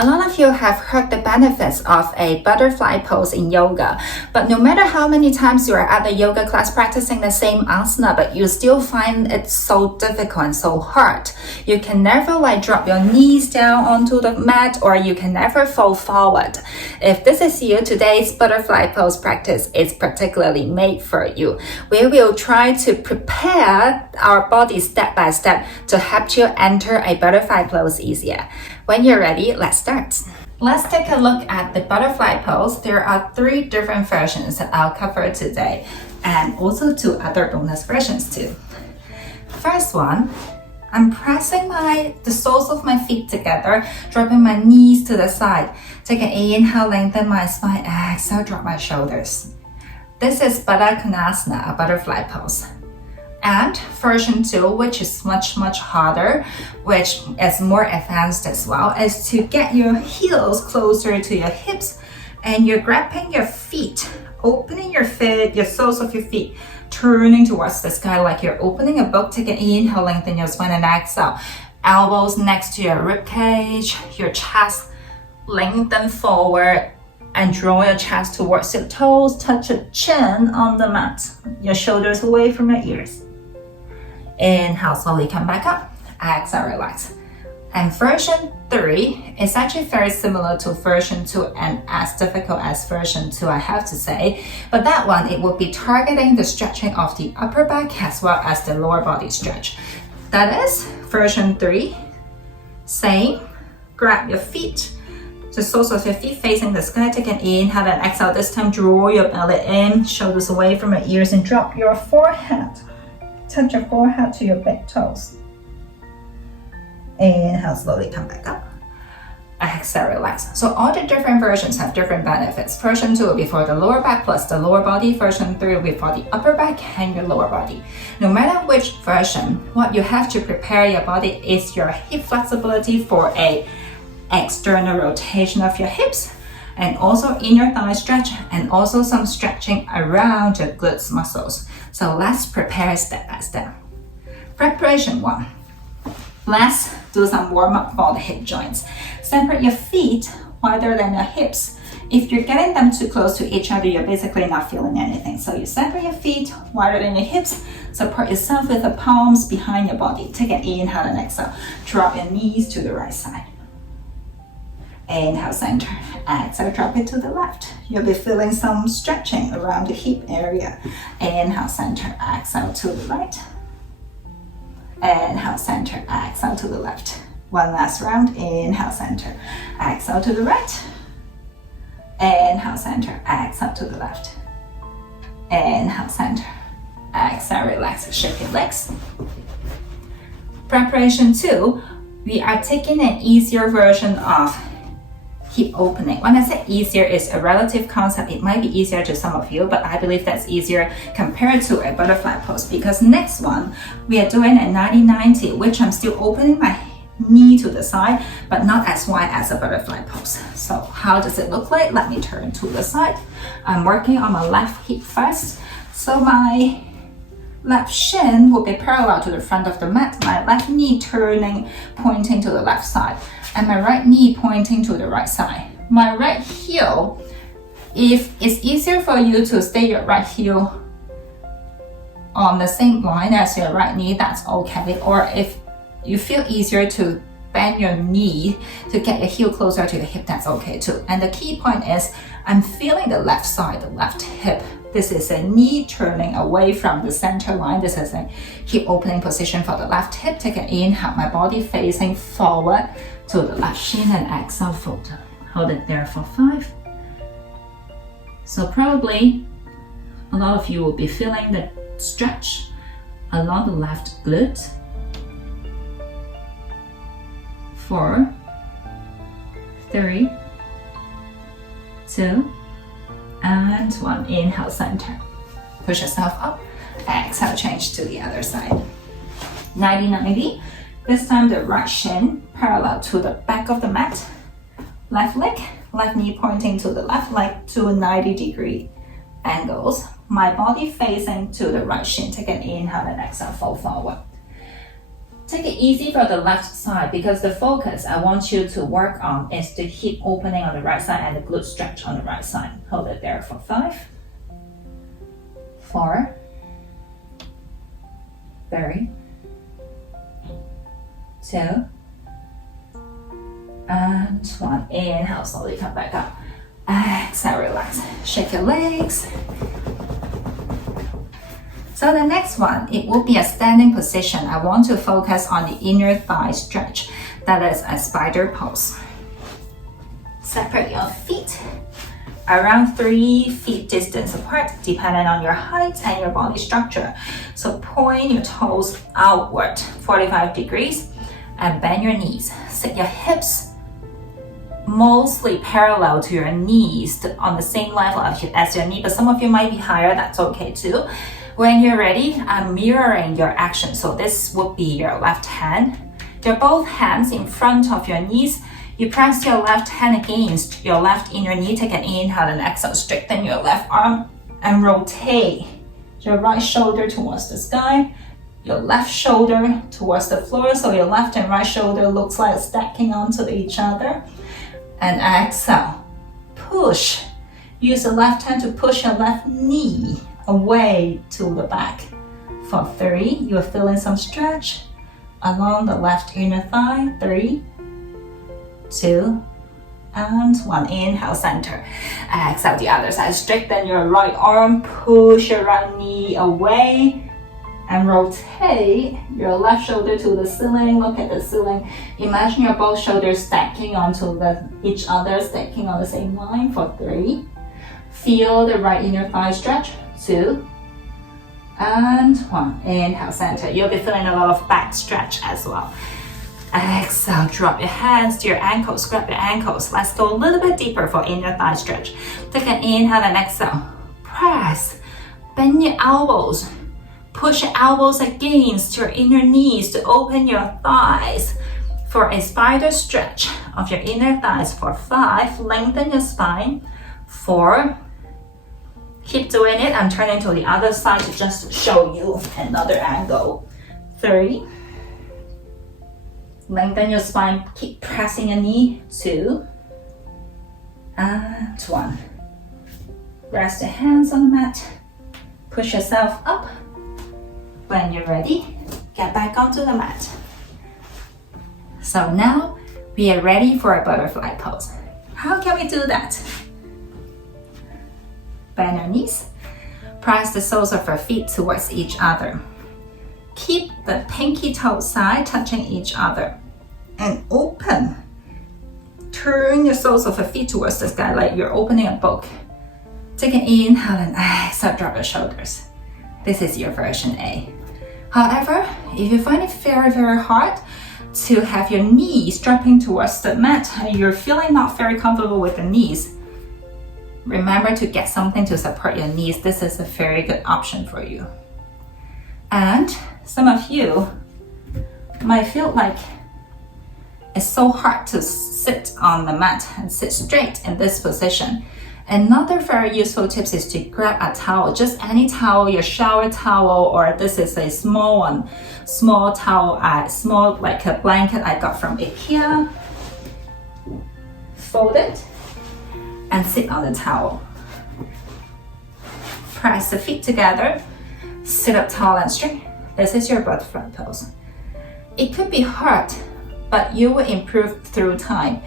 A lot of you have heard the benefits of a butterfly pose in yoga, but no matter how many times you are at the yoga class practicing the same asana, but you still find it so difficult and so hard. You can never drop your knees down onto the mat, or you can never fall forward. If this is you, today's butterfly pose practice is particularly made for you. We will try to prepare our body step by step to help you enter a butterfly pose easier. When you're ready, let's start. Let's take a look at the butterfly pose. There are 3 different versions that I'll cover today, and also 2 other bonus versions too. First one, I'm pressing the soles of my feet together, dropping my knees to the side. Take an inhale, lengthen my spine, exhale, drop my shoulders. This is Baddha Konasana, a butterfly pose. And version 2, which is much harder, which is more advanced as well, is to get your heels closer to your hips, and you're grabbing your feet, opening your feet, your soles of your feet, turning towards the sky like you're opening a book. Take an inhale, lengthen your spine, and exhale. Elbows next to your rib cage, your chest lengthen forward, and draw your chest towards your toes. Touch your chin on the mat, your shoulders away from your ears. Inhale, slowly come back up. Exhale, relax. And version 3 is actually very similar to version 2 and as difficult as version 2, I have to say. But that one, it will be targeting the stretching of the upper back as well as the lower body stretch. That is version 3. Same. Grab your feet, the soles of your feet facing the sky. Take an inhale and exhale. This time, draw your belly in, shoulders away from your ears, and drop your forehead. Touch your forehead to your big toes. Inhale, slowly come back up. Exhale, relax. So all the different versions have different benefits. Version 2 will be for the lower back plus the lower body. Version 3 will be for the upper back and your lower body. No matter which version, what you have to prepare your body is your hip flexibility for a external rotation of your hips, and also inner thigh stretch, and also some stretching around your glutes muscles. So let's prepare step by step. Preparation 1. Let's do some warm-up for the hip joints. Separate your feet wider than your hips. If you're getting them too close to each other, you're basically not feeling anything. So you separate your feet wider than your hips. Support yourself with the palms behind your body. Take an inhale and exhale. Drop your knees to the right side. Inhale, center. Exhale, drop it to the left. You'll be feeling some stretching around the hip area. Inhale, center. Exhale to the right. Inhale, center. Exhale to the left. One last round. Inhale, center. Exhale to the right. Inhale, center. Exhale to the left. Inhale, center. Exhale, relax. Shake your legs. Preparation 2. We are taking an easier version of hip opening. When I say easier, it's a relative concept. It might be easier to some of you, but I believe that's easier compared to a butterfly pose, because next one, we are doing a 90-90, which I'm still opening my knee to the side, but not as wide as a butterfly pose. So how does it look like? Let me turn to the side. I'm working on my left hip first. So my left shin will be parallel to the front of the mat, my left knee pointing to the left side, and my right knee pointing to the right side. My right heel, if it's easier for you to stay your right heel on the same line as your right knee, that's okay. Or if you feel easier to bend your knee to get your heel closer to the hip, that's okay too. And the key point is, I'm feeling the left side, the left hip. This is a knee turning away from the center line. This is a hip opening position for the left hip. Take an inhale, my body facing forward to the left shin, and exhale, fold. Hold it there for 5. So probably a lot of you will be feeling the stretch along the left glute. 4, 3, 2, and 1. Inhale, center. Push yourself up. Exhale, change to the other side. 90-90. This time the right shin parallel to the back of the mat. Left leg, left knee pointing to the left leg, 2 90-degree angles. My body facing to the right shin. Take an inhale and exhale, fold forward. Take it easy for the left side because the focus I want you to work on is the hip opening on the right side and the glute stretch on the right side. Hold it there for 5, 4, 3, 2, and 1. Inhale, slowly come back up. Exhale, relax. Shake your legs. So the next one, it will be a standing position. I want to focus on the inner thigh stretch. That is a spider pose. Separate your feet around 3 feet distance apart, depending on your height and your body structure. So point your toes outward, 45 degrees, and bend your knees. Sit your hips mostly parallel to your knees on the same level as your knee, but some of you might be higher, that's okay too. When you're ready, I'm mirroring your action. So this would be your left hand. Your both hands in front of your knees. You press your left hand against your left inner knee. Take an inhale and exhale. Straighten your left arm and rotate your right shoulder towards the sky. Your left shoulder towards the floor. So your left and right shoulder looks like stacking onto each other. And exhale. Push. Use the left hand to push your left knee away to the back. For 3, you're feeling some stretch along the left inner thigh. 3, 2, and 1. Inhale, center. Exhale, the other side. Straighten your right arm, push your right knee away, and rotate your left shoulder to the ceiling. Look at the ceiling. Imagine your both shoulders stacking onto each other, stacking on the same line. For 3, feel the right inner thigh stretch. 2, and 1. Inhale, center. You'll be feeling a lot of back stretch as well. Exhale, drop your hands to your ankles, grab your ankles. Let's go a little bit deeper for inner thigh stretch. Take an inhale and exhale. Press. Bend your elbows. Push your elbows against your inner knees to open your thighs for a spider stretch of your inner thighs. For 5, lengthen your spine. 4, keep doing it. I'm turning to the other side to just show you another angle. 3, lengthen your spine, keep pressing your knee. 2, and 1. Rest your hands on the mat. Push yourself up. When you're ready, get back onto the mat. So now we are ready for a butterfly pose. How can we do that? Bend your knees. Press the soles of your feet towards each other. Keep the pinky toe side touching each other. And open. Turn your soles of your feet towards the sky like you're opening a book. Take an inhale and exhale, drop your shoulders. This is your version A. However, if you find it very, very hard to have your knees dropping towards the mat and you're feeling not very comfortable with the knees, remember to get something to support your knees. This is a very good option for you. And some of you might feel like it's so hard to sit on the mat and sit straight in this position. Another very useful tip is to grab a towel, just any towel, your shower towel, or this is a small one, small towel, small like a blanket I got from IKEA. Fold it and sit on the towel. Press the feet together, sit up tall and straight. This is your butterfly pose. It could be hard, but you will improve through time.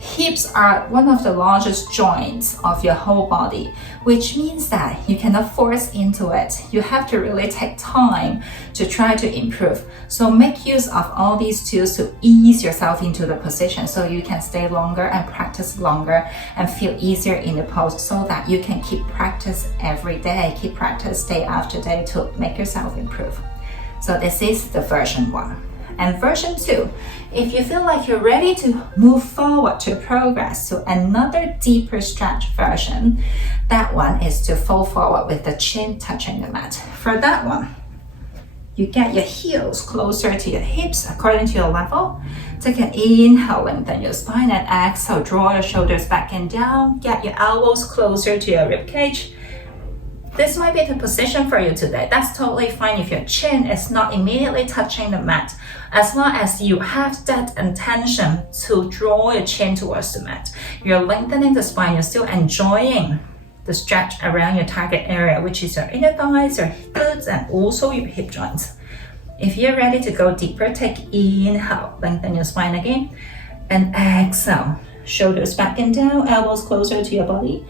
Hips are one of the largest joints of your whole body, which means that you cannot force into it. You have to really take time to try to improve. So make use of all these tools to ease yourself into the position so you can stay longer and practice longer and feel easier in the pose so that you can keep practice every day, keep practice day after day to make yourself improve. So this is the version 1. And version 2, if you feel like you're ready to move forward to progress to another deeper stretch version, that one is to fold forward with the chin touching the mat. For that one, you get your heels closer to your hips according to your level. Take an inhale, lengthen your spine, and exhale, draw your shoulders back and down. Get your elbows closer to your rib cage. This might be the position for you today. That's totally fine if your chin is not immediately touching the mat. As long as you have that intention to draw your chin towards the mat, you're lengthening the spine, you're still enjoying the stretch around your target area, which is your inner thighs, your glutes, and also your hip joints. If you're ready to go deeper, take inhale, lengthen your spine again, and exhale. Shoulders back and down, elbows closer to your body.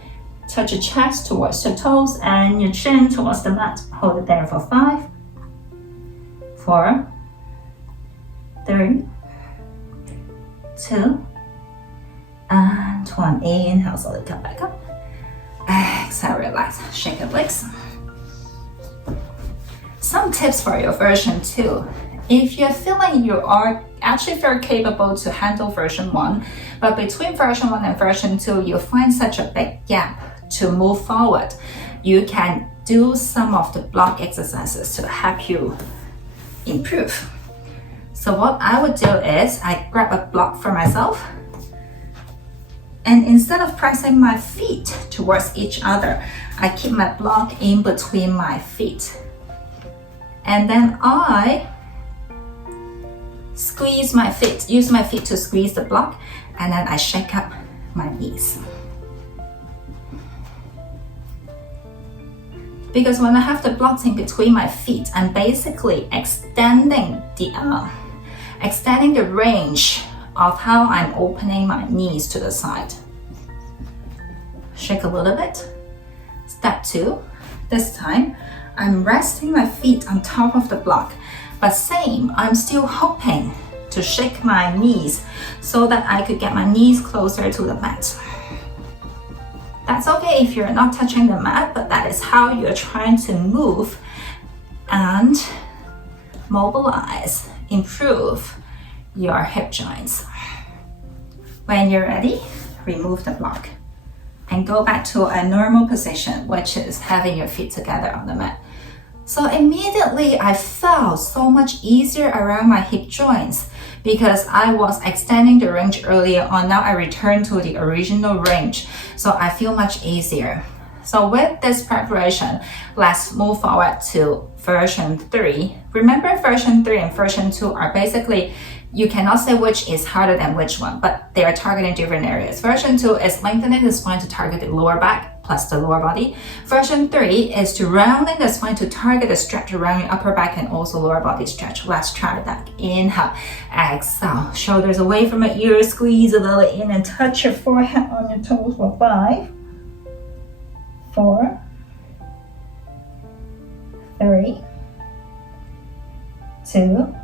Touch your chest towards your toes and your chin towards the mat. Hold it there for 5, 4, 3, 2, and 1. Inhale, slowly come back up. Exhale, relax, shake your legs. Some tips for your version 2. If you're feeling you are actually very capable to handle version 1, but between version 1 and version 2, you find such a big gap to move forward, you can do some of the block exercises to help you improve. So what I would do is I grab a block for myself, and instead of pressing my feet towards each other, I keep my block in between my feet. And then I squeeze my feet, use my feet to squeeze the block, and then I shake up my knees. Because when I have the blocks in between my feet, I'm basically extending the range of how I'm opening my knees to the side. Shake a little bit. Step 2, this time, I'm resting my feet on top of the block, but same, I'm still hoping to shake my knees so that I could get my knees closer to the mat. That's okay if you're not touching the mat, but that is how you're trying to move and mobilize, improve your hip joints. When you're ready, remove the block and go back to a normal position, which is having your feet together on the mat. So immediately I felt so much easier around my hip joints because I was extending the range earlier on. Now I return to the original range, so I feel much easier. So with this preparation, let's move forward to version 3. Remember, version 3 and version 2 are basically, you cannot say which is harder than which one, but they are targeting different areas. Version 2 is lengthening the spine to target the lower back plus the lower body. Version 3 is to rounding the spine to target the stretch around your upper back and also lower body stretch. Let's try that. Inhale, exhale, shoulders away from your ears, squeeze a little in and touch your forehead on your toes for 5, 4, 3, 2,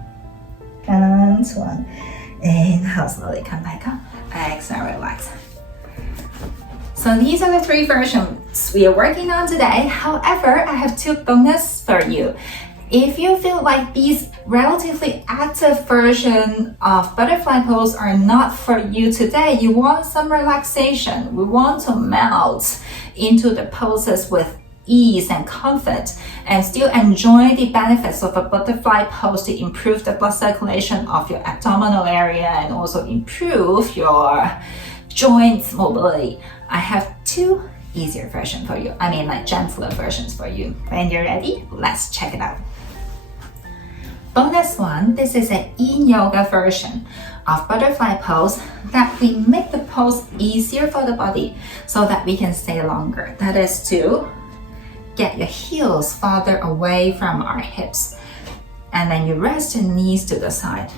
and 1. Inhale, slowly come back up. Exhale, relax. So these are the 3 versions we are working on today. However, I have 2 bonus for you. If you feel like these relatively active version of butterfly pose are not for you today, you want some relaxation, we want to melt into the poses with ease and comfort and still enjoy the benefits of a butterfly pose to improve the blood circulation of your abdominal area and also improve your joints mobility, I have 2 easier versions for you. I mean, like gentler versions for you. When you're ready, let's check it out. Bonus 1, this is an yin yoga version of butterfly pose that we make the pose easier for the body so that we can stay longer. That is to get your heels farther away from our hips. And then you rest your knees to the side.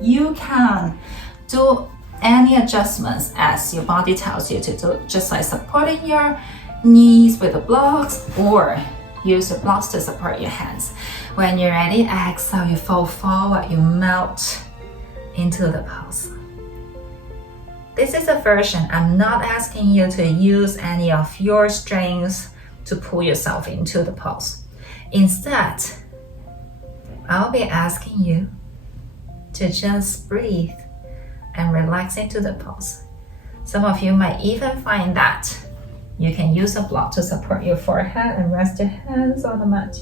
You can do any adjustments as your body tells you to do, just like supporting your knees with the blocks or use the blocks to support your hands. When you're ready, exhale, you fold forward, you melt into the pose. This is a version I'm not asking you to use any of your strengths to pull yourself into the pose. Instead, I'll be asking you to just breathe and relax into the pose. Some of you might even find that you can use a block to support your forehead and rest your hands on the mat.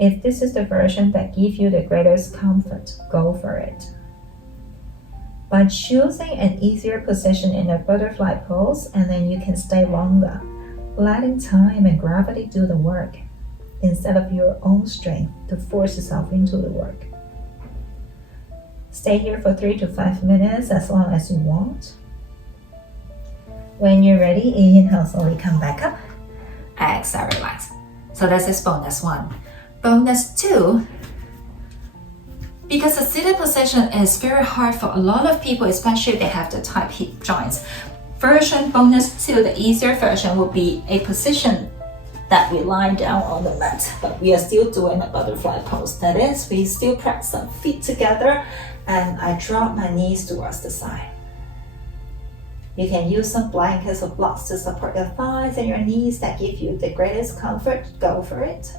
If this is the version that gives you the greatest comfort, go for it. By choosing an easier position in a butterfly pose, and then you can stay longer. letting time and gravity do the work instead of your own strength to force yourself into the work. Stay here for 3 to 5 minutes as long as you want. When you're ready, inhale, slowly come back up. Exhale, relax. So this is bonus 1. Bonus 2, because the seated position is very hard for a lot of people, especially if they have the tight hip joints. Bonus 2, the easier version would be a position that we lie down on the mat, but we are still doing a butterfly pose. That is, we still press some feet together and I drop my knees towards the side. You can use some blankets or blocks to support your thighs and your knees that give you the greatest comfort. Go for it.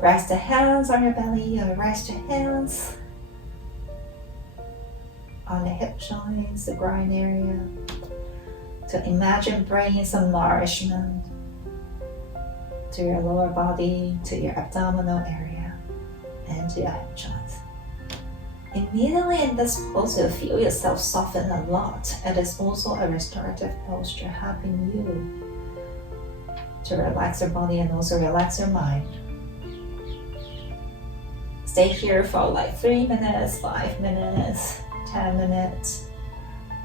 Rest the hands on your belly or rest your hands on the hip joints, the groin area. To imagine bringing some nourishment to your lower body, to your abdominal area, and to your hip joints. Immediately in this pose, you'll feel yourself soften a lot. It is also a restorative posture, helping you to relax your body and also relax your mind. Stay here for like 3 minutes, 5 minutes, 10 minutes.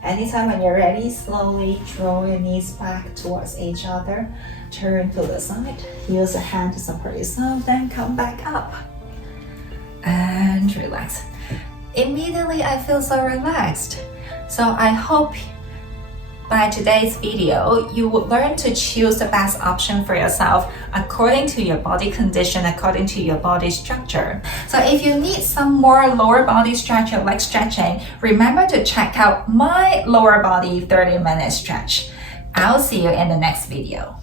Anytime when you're ready, slowly draw your knees back towards each other. Turn to the side. Use a hand to support yourself, then come back up. And relax. Immediately, I feel so relaxed. So I hope by today's video, you would learn to choose the best option for yourself according to your body condition, according to your body structure. So if you need some more lower body stretch or leg stretching, remember to check out my lower body 30-minute stretch. I'll see you in the next video.